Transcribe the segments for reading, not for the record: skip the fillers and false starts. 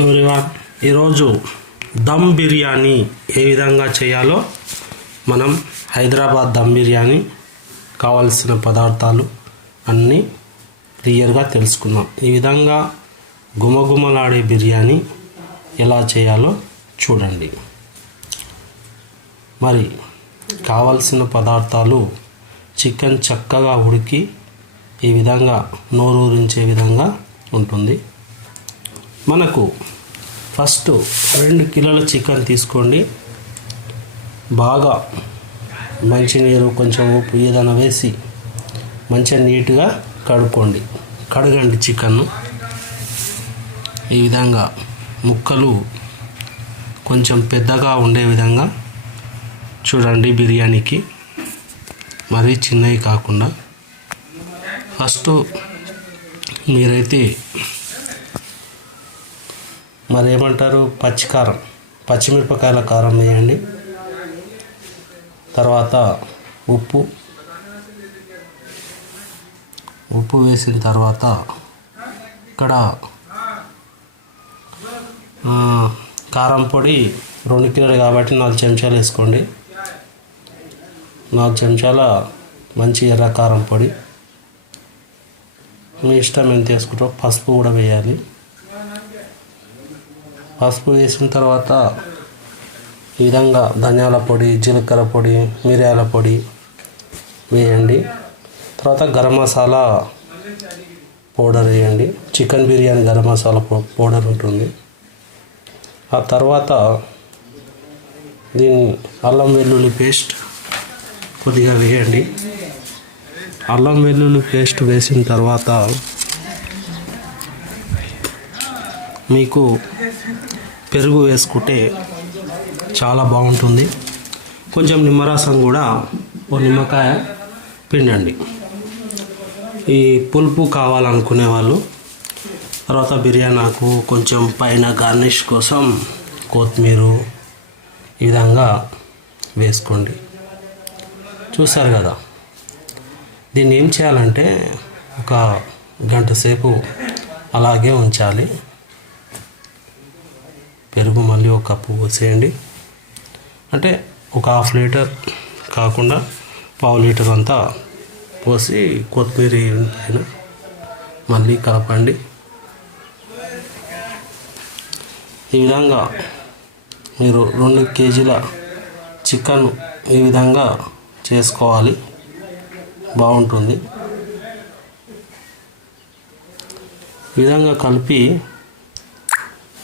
Everyone, ఈరోజు దమ్ బిర్యానీ ఏ విధంగా చేయాలో మనం హైదరాబాద్ దమ్ బిర్యానీ కావాల్సిన పదార్థాలు అన్నీ క్లియర్గా తెలుసుకుందాం. ఈ విధంగా గుమగుమలాడే బిర్యానీ ఎలా చేయాలో చూడండి. మరి కావాల్సిన పదార్థాలు చికెన్ చక్కగా ఉడికి ఈ విధంగా నోరూరించే విధంగా ఉంటుంది. మనకు ఫస్ట్ 2 కిలోల చికెన్ తీసుకోండి. బాగా మంచినీరు కొంచెం ఉప్పు ఏదైనా వేసి మంచిగా నీట్గా కడగండి చికెన్ను. ఈ విధంగా ముక్కలు కొంచెం పెద్దగా ఉండే విధంగా చూడండి. బిర్యానీకి మరీ చిన్నవి కాకుండా ఫస్ట్ మీరైతే మరేమంటారు పచ్చిమిరపకాయల కారం వేయండి. తర్వాత ఉప్పు వేసిన తర్వాత ఇక్కడ కారం పొడి 2 కిలోలు కాబట్టి 4 చెంచాలు వేసుకోండి. 4 చెంచాల మంచి ఎర్ర కారం పొడి. మీ ఇష్టం ఎంత వేసుకుంటారో. పసుపు కూడా వేయాలి. పసుపు వేసిన తర్వాత ఈ విధంగా ధనియాల పొడి, జీలకర్ర పొడి, మిరియాల పొడి వేయండి. తర్వాత గరం మసాలా పౌడర్ వేయండి. చికెన్ బిర్యానీ గరం మసాలా పౌడర్ ఉంటుంది. ఆ తర్వాత దీన్ని అల్లం వెల్లుల్లి పేస్ట్ కొద్దిగా వేయండి. అల్లం వెల్లుల్లి పేస్ట్ వేసిన తర్వాత మీకు పెరుగు వేసుకుంటే చాలా బాగుంటుంది. కొంచెం నిమ్మరసం కూడా ఓ నిమ్మకాయ పిండండి. ఈ పులుపు కావాలనుకునే వాళ్ళు తర్వాత బిర్యానీకు కొంచెం పైన గార్నిష్ కోసం కొత్తిమీర ఈ విధంగా వేసుకోండి. చూసారు కదా. దీన్ని ఏం చేయాలంటే ఒక గంట సేపు అలాగే ఉంచాలి. పెరుగు మళ్ళీ ఒక కప్పు పోసేయండి. అంటే ఒక 1/2 లీటర్ కాకుండా 1/4 లీటర్ అంతా పోసి కొత్తిమీర పైన మళ్ళీ కలపండి. ఈ విధంగా మీరు 2 కేజీల చికెన్ ఈ విధంగా చేసుకోవాలి. బాగుంటుంది. ఈ విధంగా కలిపి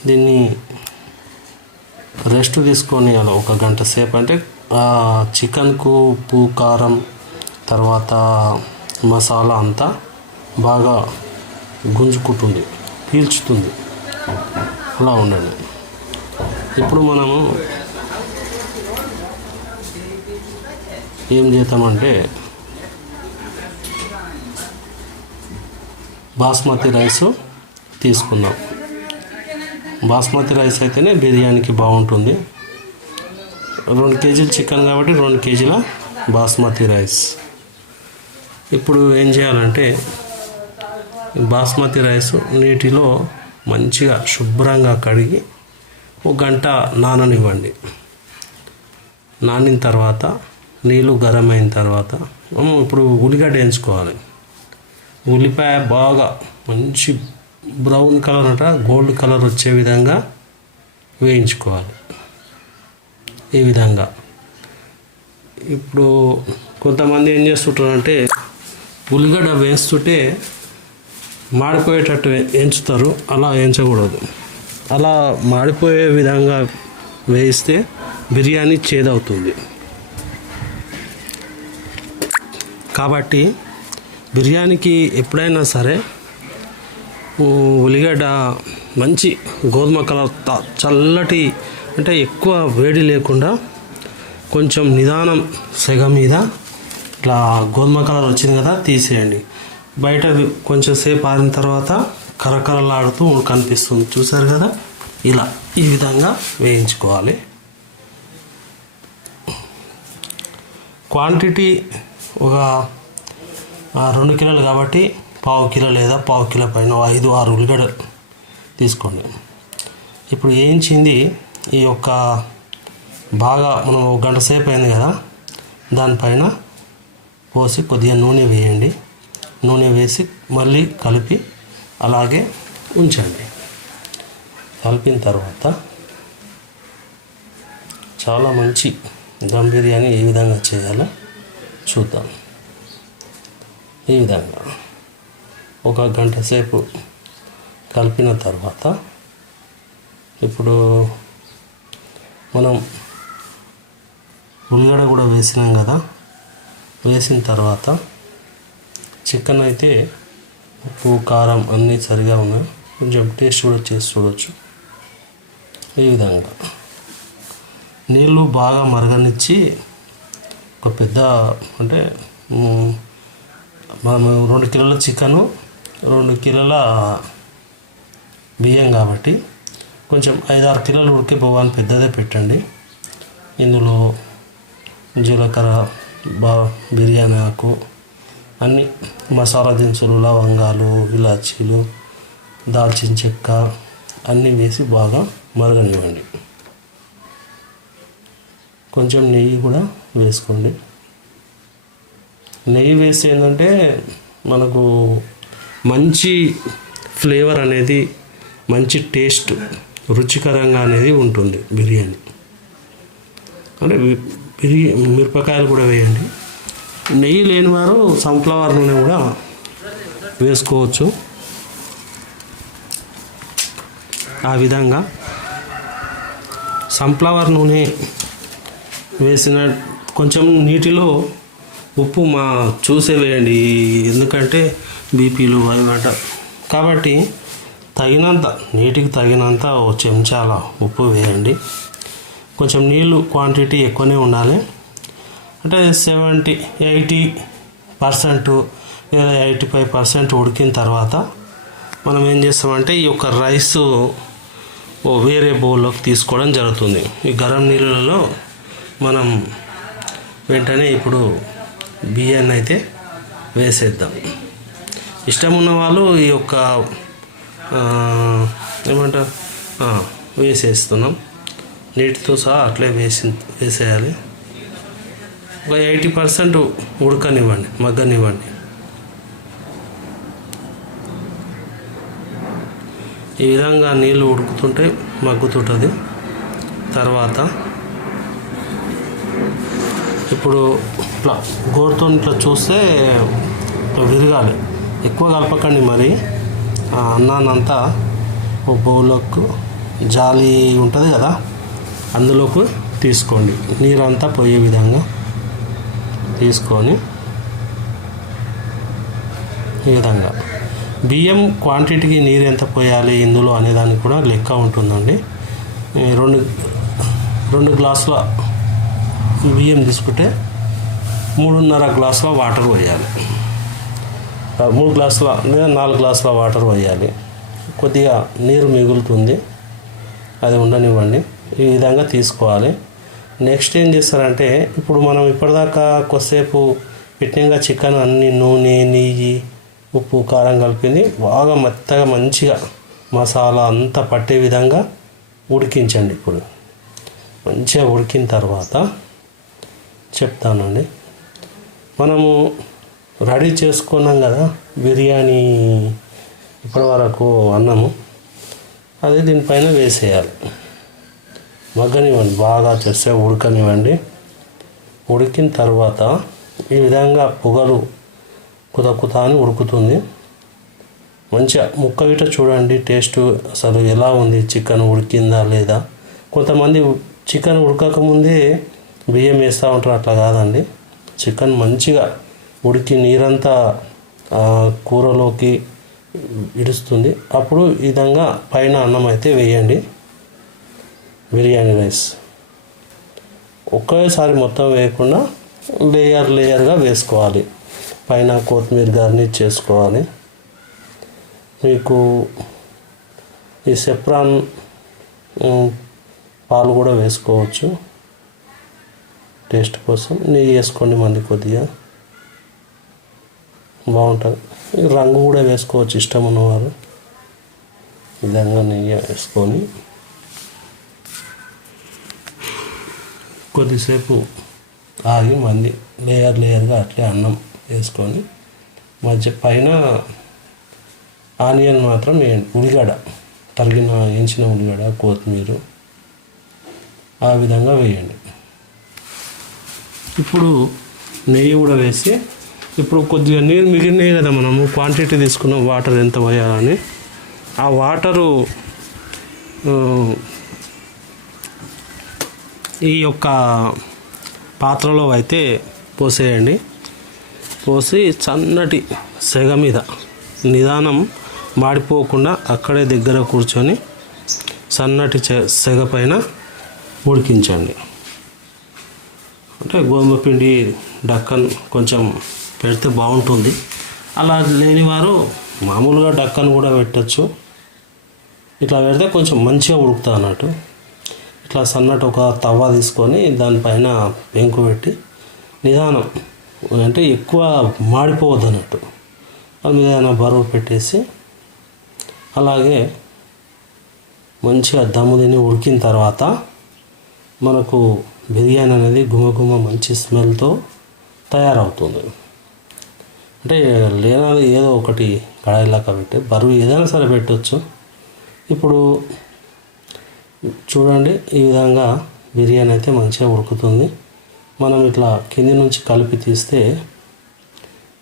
దీన్ని రెస్ట్ తీసుకొని అలా ఒక గంట సేపు, అంటే చికెన్కు ఉప్పు కారం తర్వాత మసాలా అంతా బాగా గుంజుకుంటుంది, పీల్చుతుంది. అలా ఉండండి. ఇప్పుడు మనము ఏం చేద్దామంటే బాస్మతి రైస్ తీసుకుందాం. బాస్మతి రైస్ అయితేనే బిర్యానీకి బాగుంటుంది. 2 కేజీల చికెన్ కాబట్టి 2 కేజీల బాస్మతి రైస్. ఇప్పుడు ఏం చేయాలంటే బాస్మతి రైస్ నీటిలో మంచిగా శుభ్రంగా కడిగి 1 గంట నాననివ్వండి. నానిన తర్వాత నీళ్ళు గరం అయిన తర్వాత ఇప్పుడు ఉల్లిగడ్డ వేయించుకోవాలి. ఉల్లిపాయ బాగా మంచి బ్రౌన్ కలర్ గోల్డ్ కలర్ వచ్చే విధంగా వేయించుకోవాలి. ఈ విధంగా ఇప్పుడు కొంతమంది ఏం చేస్తుంటారంటే ఉల్లిగడ్డ వేస్తుంటే మాడిపోయేటట్టు వేయించుతారు. అలా వేయించకూడదు. అలా మాడిపోయే విధంగా వేయిస్తే బిర్యానీ చేదవుతుంది. కాబట్టి బిర్యానీకి ఎప్పుడైనా సరే ఉల్లిగడ్డ మంచి గోధుమ కలర్ చల్లటి, అంటే ఎక్కువ వేడి లేకుండా కొంచెం నిదానం సెగ మీద ఇట్లా గోధుమ కలర్ వచ్చింది కదా తీసేయండి. బయట కొంచెం సేపు ఆరిన తర్వాత కరకరలాడుతూ కనిపిస్తుంది. చూసారు కదా. ఇలా ఈ విధంగా వేయించుకోవాలి. క్వాంటిటీ ఒక 2 కిలోలు కాబట్టి 1/4 కిలో లేదా 1/4 కిలో పైన 5-6 ఉల్లిగడ్డలు తీసుకోండి. ఇప్పుడు వేయించింది ఈ యొక్క బాగా మనం ఒక గంట సేపు అయింది కదా, దానిపైన పోసి కొద్దిగా నూనె వేయండి. నూనె వేసి మళ్ళీ కలిపి అలాగే ఉంచండి. కలిపిన తర్వాత చాలా మంచి దమ్ బిర్యానీ ఏ విధంగా చేయాలో చూద్దాం. ఈ విధంగా ఒక గంట సేపు కలిపిన తర్వాత ఇప్పుడు మనం ఉల్లిగడ్డ కూడా వేసినాం కదా, వేసిన తర్వాత చికెన్ అయితే ఉప్పు కారం అన్నీ సరిగా ఉన్నాయి. కొంచెం టేస్ట్ కూడా చేసి చూడవచ్చు. ఈ విధంగా నీళ్ళు బాగా మరగనిచ్చి ఒక పెద్ద అంటే మనం 2 కిలోల చికెను 2 కిలోల బియ్యం కాబట్టి కొంచెం 5-6 కిలోలు ఉడికే బొవ్వాన్ని పెద్దదే పెట్టండి. ఇందులో జీలకర్ర బిర్యానీ ఆకు అన్ని మసాలా దినుసులు లవంగాలు ఇలాచీలు దాల్చిన చెక్క అన్నీ వేసి బాగా మరగనివ్వండి. కొంచెం నెయ్యి కూడా వేసుకోండి. నెయ్యి వేసి ఏంటంటే మనకు మంచి ఫ్లేవర్ అనేది మంచి టేస్ట్ రుచికరంగా అనేది ఉంటుంది బిర్యానీ. అంటే మిరపకాయలు కూడా వేయండి. నెయ్యి లేని వారు సన్ఫ్లవర్ నూనె కూడా వేసుకోవచ్చు. ఆ విధంగా సన్ఫ్లవర్ నూనె వేసిన కొంచెం నీటిలో ఉప్పు చూసే వేయండి. ఎందుకంటే బీపీలు అవి అంటారు కాబట్టి తగినంత నీటికి తగినంత ఓ చెంచాల ఉప్పు వేయండి. కొంచెం నీళ్ళు క్వాంటిటీ ఎక్కువనే ఉండాలి. అంటే 70-80% లేదా 85% ఉడికిన తర్వాత మనం ఏం చేస్తామంటే ఈ యొక్క రైస్ వేరే బౌల్లోకి తీసుకోవడం జరుగుతుంది. ఈ గరం నీళ్ళలో మనం వెంటనే ఇప్పుడు బియ్యాన్ని అయితే వేసేద్దాం. ఇష్టం ఉన్న వాళ్ళు ఈ యొక్క ఏమంటారు వేసేస్తున్నాం. నీటితో సహా అట్లే వేసేయాలి. ఒక 80% ఉడకనివ్వండి, మగ్గనివ్వండి. ఈ విధంగా నీళ్ళు ఉడుకుతుంటే మగ్గుతుంటుంది. తర్వాత ఇప్పుడు ఇట్లా గోరుతో ఇట్లా చూస్తే విరగాలి. ఎక్కువ కలపకండి మరి. అన్నానంతా ఒక బౌల్లోకి జాలి ఉంటుంది కదా, అందులోకి తీసుకోండి. నీరంతా పోయే విధంగా తీసుకొని ఈ విధంగా బియ్యం క్వాంటిటీకి నీరు ఎంత పోయాలి ఇందులో అనేదానికి కూడా లెక్క ఉంటుందండి. 2 గ్లాసుల బియ్యం తీసుకుంటే 3.5 గ్లాసుల వాటర్ పోయాలి. 3 గ్లాసుల లేదా 4 గ్లాసుల వాటర్ పోయాలి. కొద్దిగా నీరు మిగులుతుంది, అది ఉండనివ్వండి. ఈ విధంగా తీసుకోవాలి. నెక్స్ట్ ఏం చేస్తారంటే ఇప్పుడు మనం ఇప్పటిదాకా కొద్దిసేపు పెట్టినగా చికెన్ అన్ని నూనె నెయ్యి ఉప్పు కారం కలిపింది బాగా మెత్తగా మంచిగా మసాలా అంతా పట్టే విధంగా ఉడికించండి. ఇప్పుడు మంచిగా ఉడికిన తర్వాత చెప్తానండి. మనము రెడీ చేసుకున్నాం కదా బిర్యానీ ఇప్పటి వరకు అన్నము, అది దీనిపైన వేసేయాలి. మగ్గనివ్వండి, బాగా చేస్తే ఉడకనివ్వండి. ఉడికిన తర్వాత ఈ విధంగా పొగలు కుత అని ఉడుకుతుంది. మంచిగా ముక్క గిట్ట చూడండి టేస్ట్ అసలు ఎలా ఉంది, చికెన్ ఉడికిందా లేదా. కొంతమంది చికెన్ ఉడకకముందే బియ్యం వేస్తూ ఉంటారు, అట్లా కాదండి. చికెన్ మంచిగా ఉడికి నీరంతా కూరలోకి ఇడుస్తుంది. అప్పుడు ఈ విధంగా పైన అన్నం అయితే వేయండి. బిర్యానీ రైస్ ఒకేసారి మొత్తం వేయకుండా లేయర్గా వేసుకోవాలి. పైన కొత్తిమీర గార్నిష్ చేసుకోవాలి. మీకు ఈ సెఫ్రాన్ పాలు కూడా వేసుకోవచ్చు టేస్ట్ కోసం. నెయ్యి వేసుకోండి మళ్ళీ కొద్దిగా బాగుంటుంది. రంగు కూడా వేసుకోవచ్చు ఇష్టం ఉన్నవారు. ఈ విధంగా నెయ్యి వేసుకొని కొద్దిసేపు ఆగి మళ్ళీ లేయర్గా అట్లే అన్నం వేసుకొని మధ్య పైన ఆనియన్ మాత్రం వేయండి, ఉల్లిగడ్డ వేయించిన ఉల్లిగడ్డ, కొత్తిమీర ఆ విధంగా వేయండి. ఇప్పుడు నెయ్యి కూడా వేసి, ఇప్పుడు కొద్దిగా నీళ్ళు మిగిలినాయి కదా, మనము క్వాంటిటీ తీసుకున్న వాటర్ ఎంత పోయాలని ఆ వాటరు ఈ యొక్క పాత్రలో అయితే పోసేయండి. పోసి సన్నటి సెగ మీద నిదానం మాడిపోకుండా అక్కడే దగ్గర కూర్చొని సన్నటి సెగ పైన ఉడికించండి. అంటే గోధుమ పిండి డక్కన్ కొంచెం పెడితే బాగుంటుంది. అలా లేనివారు మామూలుగా డక్కన్ కూడా పెట్టచ్చు. ఇట్లా పెడితే కొంచెం మంచిగా ఉడుకుతుంది అన్నట్టు. ఇట్లా సన్నటి ఒక తవ్వ తీసుకొని దానిపైన పెంకు పెట్టి నిదానం, అంటే ఎక్కువ మాడిపోవద్దు అన్నట్టు, దాని మీద ఏదైనా బరువు పెట్టేసి అలాగే మంచిగా దమ్ము తిని ఉడికిన తర్వాత మనకు బిర్యానీ అనేది గుమగుమ మంచి స్మెల్తో తయారవుతుంది. అంటే లేనది ఏదో ఒకటి కడాయిలాగా పెట్టి బరువు ఏదైనా సరే పెట్టవచ్చు. ఇప్పుడు చూడండి, ఈ విధంగా బిర్యానీ అయితే మంచిగా ఉడుకుతుంది. మనం ఇట్లా కింది నుంచి కలిపి తీస్తే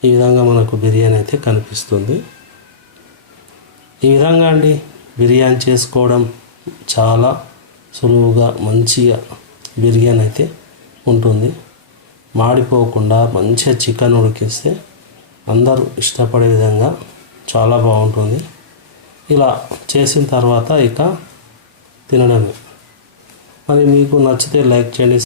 ఈ విధంగా మనకు బిర్యానీ అయితే కనిపిస్తుంది. ఈ విధంగా అండి బిర్యానీ చేసుకోవడం చాలా సులువుగా మంచిగా బిర్యానీ అయితే ఉంటుంది. మాడిపోకుండా మంచిగా చికెన్ ఉడికిస్తే అందరూ ఇష్టపడే విధంగా చాలా బాగుంటుంది. ఇలా చేసిన తర్వాత ఇక తినడమే. మరి మీకు నచ్చితే లైక్ చేయండి.